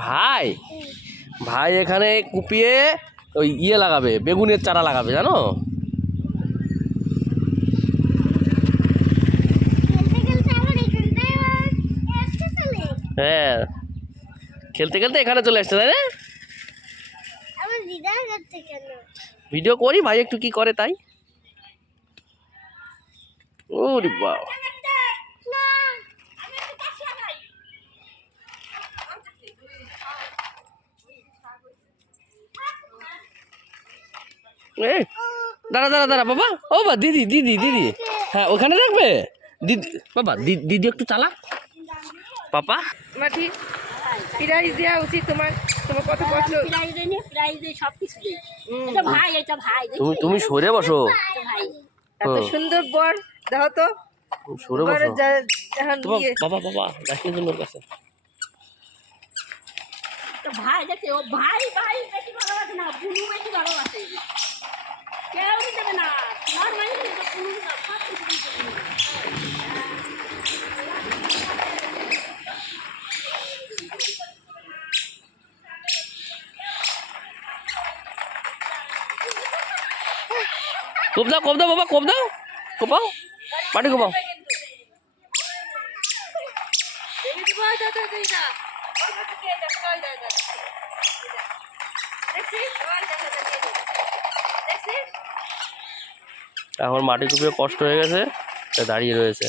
ভাই ভাই এখানে কুপিয়ে ওই ইয়ে লাগাবে, বেগুনের চারা লাগাবে, জানো? হ্যাঁ, খেলতে খেলতে এখানে চলে আসছে, তাই না? ভিডিও করি ভাই, একটু কি করে তাই। ওরে বাবা, দাঁড়া দাঁড়া দাঁড়া বাবা, ও বা দিদি দিদি দিদি, হ্যাঁ ওখানে রাখবে দিদি। বাবা দিদি একটু চালা পাপা। মাটি প্রাইজ দেওয়া উচিত তোমার, তোমার কত কষ্ট। তুমি সরে বসো। এত সুন্দর বর দেখো তো, সরে বসো বাবা বাবা, দেখি তোমার কাছে ভাই দেখে ও ভাই ভাই বেশি ভালোবাসে না, বুনু বেশি ভালোবাসে। কেউ দেবে না, নরমালি বুনু না, সব কিছু দিতে। কোপ দাও বাবা, কোপ দাও, কোপাও মাটি কোপাও। এখন মাটি কুপিয়ে কষ্ট হয়ে গেছে, দাঁড়িয়ে রয়েছে।